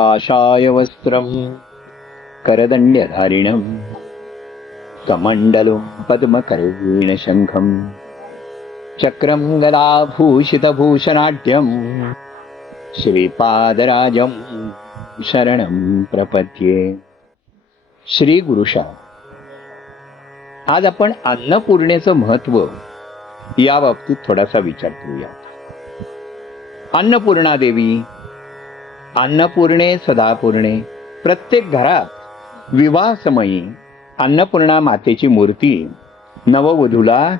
आशाय वस्त्रम् करदण्ड्यधारिणम् कमण्डलुं पद्मकरेण शङ्खम् चक्रं गदाभूषितभूषणाढ्यम् श्रीपादराजं शरणं प्रपद्ये श्री गुरुशा आज आपण अन्नपूर्णेचं महत्व या बाबतीत थोडासा विचार करूया अन्नपूर्णा देवी अन्नपूर्णे सदापूर्णे. प्रत्येक घरात विवाहसमयी अन्नपूर्णा मातेची मूर्ती नववधूला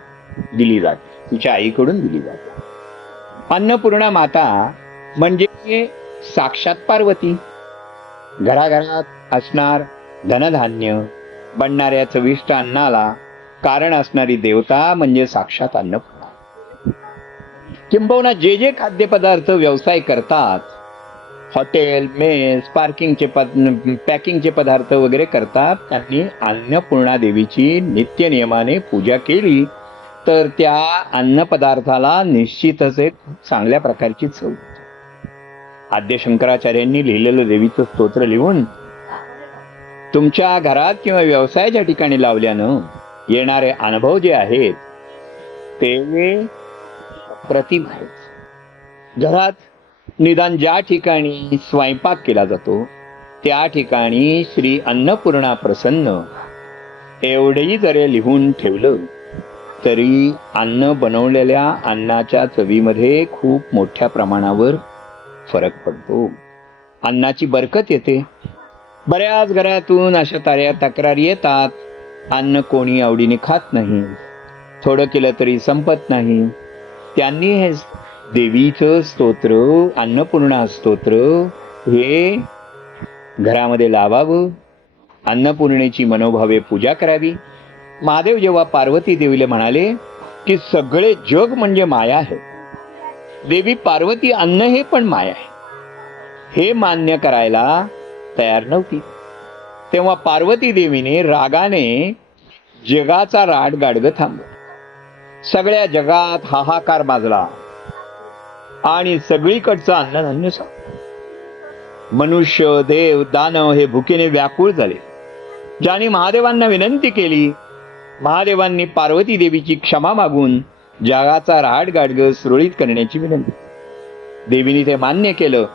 दिली जाते. तिच्या आईकडून दिली जाते. अन्नपूर्णा माता म्हणजे साक्षात पार्वती. घराघरात असणार धनधान्य बनणाऱ्या चविष्ट अन्नाला कारण असणारी देवता म्हणजे साक्षात अन्नपूर्णा. किंबहुना जे जे खाद्यपदार्थ व्यवसाय करतात हॉटेल मेस पार्किंगचे पद पॅकिंगचे पदार्थ वगैरे करतात. त्यांनी अन्नपूर्णा देवीची नित्य नियमाने पूजा केली. तर त्या अन्न पदार्थाला निश्चितच एक चांगल्या प्रकारची चव आद्य शंकराचार्यांनी लिहिलेलं देवीचं स्तोत्र लिहून तुमच्या घरात किंवा व्यवसायाच्या ठिकाणी लावल्यानं येणारे अनुभव जे आहेत ते प्रतिम आहेत. घरात निदान ज्या ठिकाणी स्वयंपाक केला जातो त्या ठिकाणी श्री अन्नपूर्णा प्रसन्न. एवढेही जरी लिहून ठेवलं तरी अन्न बनवलेल्या अन्नाच्या चवीमध्ये खूप मोठ्या प्रमाणावर फरक पडतो. अन्नाची बरकत येते. बऱ्याच घरातून अशा ताऱ्या तक्रारी येतात. अन्न कोणी आवडीने खात नाही. थोडं केलं तरी संपत नाही. त्यांनी हे देवीचं स्तोत्र अन्नपूर्णा स्तोत्र हे घरामध्ये लावावं. अन्नपूर्णेची मनोभावे पूजा करावी. महादेव जेव्हा पार्वती देवीला म्हणाले की सगळे जग म्हणजे माया आहे. देवी पार्वती अन्न हे पण माया आहे. हे मान्य करायला तयार नव्हती. तेव्हा पार्वती देवीने रागाने जगाचा राड गाडगं थांबव सगळ्या जगात हाहाकार माजला. आणि सगळीकडचं अन्नधान्य संपलं. मनुष्य देव दानव हे भुकेने व्याकुळ झाले. ज्याने महादेवांना विनंती केली महादेवांनी पार्वती देवीची क्षमा मागून जगाचा राहाट गाडग सुरळीत करण्याची विनंती. देवीने ते मान्य केलं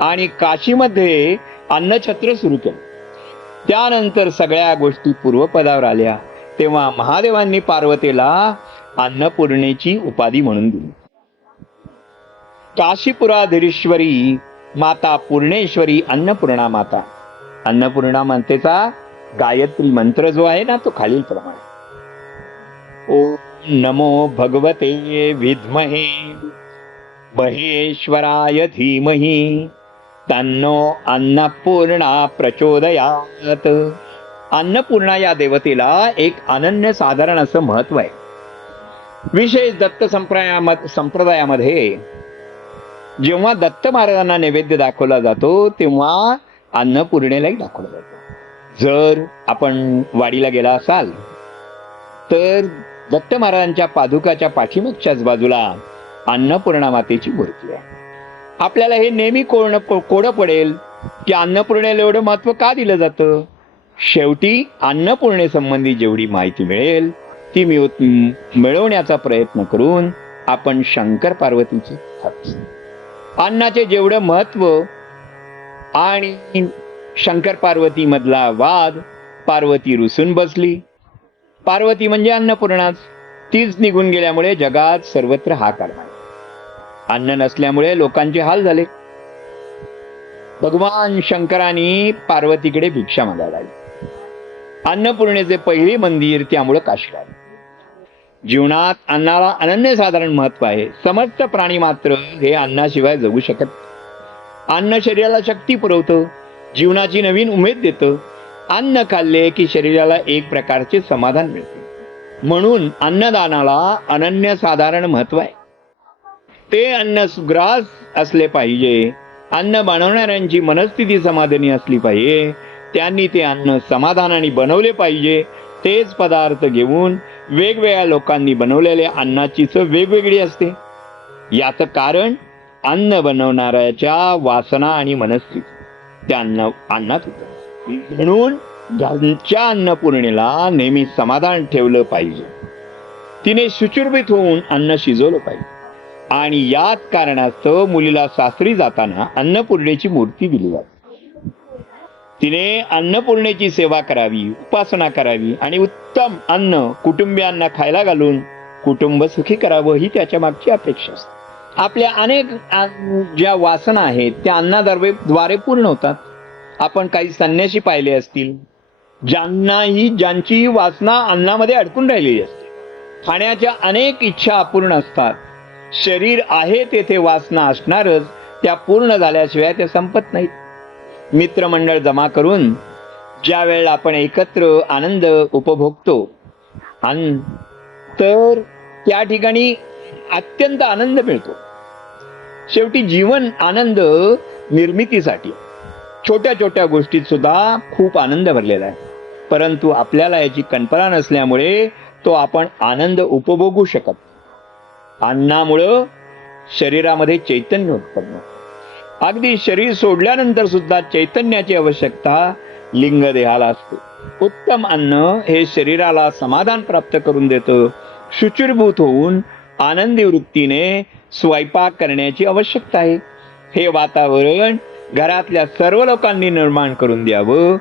आणि काशीमध्ये अन्नछत्र सुरू केलं. त्यानंतर सगळ्या गोष्टी पूर्वपदावर आल्या. तेव्हा महादेवांनी पार्वतीला अन्नपूर्णेची उपाधी म्हणून दिली. काशीपुराधीश्वरी माता पूर्णेश्वरी अन्नपूर्णा माता. अन्नपूर्णा मातेचा गायत्री मंत्र जो आहे ना तो खालील प्रमाणे. ओम नमो भगवते विद्महे. महेश्वराय धीमहि. तन्नो अन्नपूर्णा प्रचोदयात. अन्नपूर्णा या देवतेला एक अनन्य साधारण असं महत्त्व आहे. विशेष दत्त संप्रदायामध्ये संप्रदायामध्ये जेव्हा दत्त महाराजांना नैवेद्य दाखवला जातो तेव्हा अन्नपूर्णेलाही दाखवला जातो. जर आपण वाडीला गेला असाल तर दत्त महाराजांच्या पादुकाच्या पाठीमागच्याच बाजूला अन्नपूर्णा मातेची मूर्ती आहे. आपल्याला हे नेहमी कोण कोडं पडेल की अन्नपूर्णेला एवढं महत्त्व का दिलं जातं? शेवटी अन्नपूर्णेसंबंधी जेवढी माहिती मिळेल ती मिळवण्याचा प्रयत्न करून आपण शंकर पार्वतीची अन्नाचे जेवढं महत्त्व आणि शंकर पार्वती मधला वाद पार्वती रुसून बसली. पार्वती म्हणजे अन्नपूर्णाच. तीच निघून गेल्यामुळे जगात सर्वत्र हा काढला अन्न नसल्यामुळे लोकांचे हाल झाले. भगवान शंकरांनी पार्वतीकडे भिक्षा मागायला लागली अन्नपूर्णेचे पहिले मंदिर त्यामुळे काशी आले. जीवनात अन्नाला अनन्यसाधारण महत्त्व आहे. समस्त प्राणी मात्र हे अन्नाशिवाय जगू शकत अन्न शरीराला शक्ती पुरवतं जीवनाची नवीन उमेद देतं अन्न खाल्ले की शरीराला एक प्रकारचे समाधान मिळते. म्हणून अन्नदानाला अनन्यसाधारण महत्त्व आहे. ते अन्न सुग्रास असले पाहिजे. अन्न बनवणाऱ्यांची मनस्थिती समाधानी असली पाहिजे. त्यांनी ते अन्न समाधानाने बनवले पाहिजे. तेच पदार्थ घेऊन वेगवेगळ्या लोकांनी बनवलेल्या अन्नाची चव वेगवेगळी असते. याचं कारण अन्न बनवणाऱ्याच्या वासना आणि मनस्थिती त्या अन्न अन्नात होत. म्हणून ज्यांच्या अन्नपूर्णेला नेहमी समाधान ठेवलं पाहिजे. तिने सुचुर्भित होऊन अन्न शिजवलं पाहिजे. आणि याच कारणास्तव मुलीला सासरी जाताना अन्नपूर्णेची मूर्ती दिली जाते. तिने अन्नपूर्णेची सेवा करावी उपासना करावी आणि उत्तम अन्न कुटुंबियांना खायला घालून कुटुंब सुखी करावं ही त्याच्या मागची अपेक्षा असते. आपल्या अनेक ज्या वासना आहेत त्या अन्नाद्वारे द्वारे पूर्ण होतात. आपण काही संन्याशी पाहिले असतील ज्यांनाही ज्यांचीही वासना अन्नामध्ये अडकून राहिलेली असते. खाण्याच्या अनेक इच्छा अपूर्ण असतात. शरीर आहे तेथे वासना असणारच त्या पूर्ण झाल्याशिवाय ते संपत नाहीत. मित्रमंडळ जमा करून ज्या वेळेला आपण एकत्र आनंद उपभोगतो. आणि तर त्या ठिकाणी अत्यंत आनंद मिळतो. शेवटी जीवन आनंद निर्मितीसाठी. छोट्या छोट्या गोष्टीत सुद्धा खूप आनंद भरलेला आहे. परंतु आपल्याला याची कल्पना नसल्यामुळे तो आपण आनंद उपभोगू शकत अन्नामुळं शरीरामध्ये चैतन्य उत्पन्न होतं. अगदी शरीर सोडल्यानंतर सुद्धा चैतन्याची आवश्यकता लिंग देहाला असते. उत्तम अन्न हे शरीराला समाधान प्राप्त करून देतं. शुचिरभूत होऊन आनंदी वृत्तीने स्वयंपाक करण्याची आवश्यकता आहे. हे वातावरण घरातल्या सर्व लोकांनी निर्माण करून द्यावं.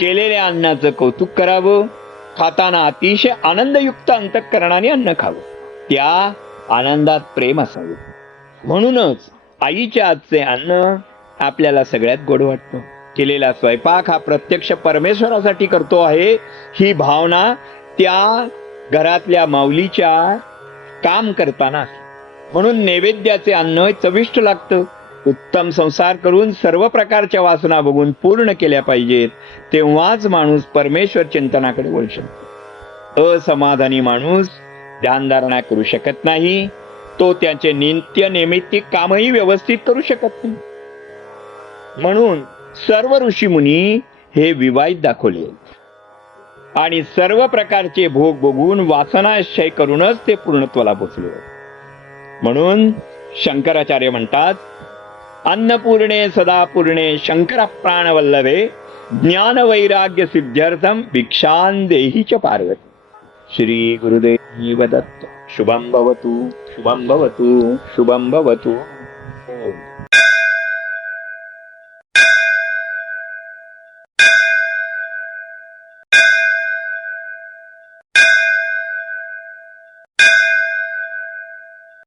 केलेल्या अन्नाचं कौतुक करावं. खाताना अतिशय आनंदयुक्त अंतःकरणाने अन्न खावं. त्या आनंदात प्रेम असावं. म्हणूनच आईच्या आजचे अन्न आपल्याला सगळ्यात गोड वाटतं. केलेला स्वयंपाक हा प्रत्यक्ष परमेश्वरासाठी करतो आहे. ही भावना त्या घरातल्या माऊलीच्या काम करताना. म्हणून नैवेद्याचे अन्न चविष्ट लागतं. उत्तम संसार करून सर्व प्रकारच्या वासना बघून पूर्ण केल्या पाहिजेत. तेव्हाच माणूस परमेश्वर चिंतनाकडे वळू शकतो. असमाधानी माणूस ध्यानधारणा करू शकत नाही. तो त्याचे नित्य नैमित्तिक कामही व्यवस्थित करू शकत नाही. म्हणून सर्व ऋषीमुनी हे विवाहित दाखवले. आणि सर्व प्रकारचे भोग बघून वासनाशय करूनच ते पूर्णत्वाला पोचले. म्हणून शंकराचार्य म्हणतात अन्नपूर्णे सदापूर्णे शंकर प्राणवल्लभे ज्ञान वैराग्य सिद्ध्यर्थम भिक्षान देहीच च पार्वती. श्री गुरुदेव दत्त शुभम भवतु। शुभम भवतु। शुभम भवतु।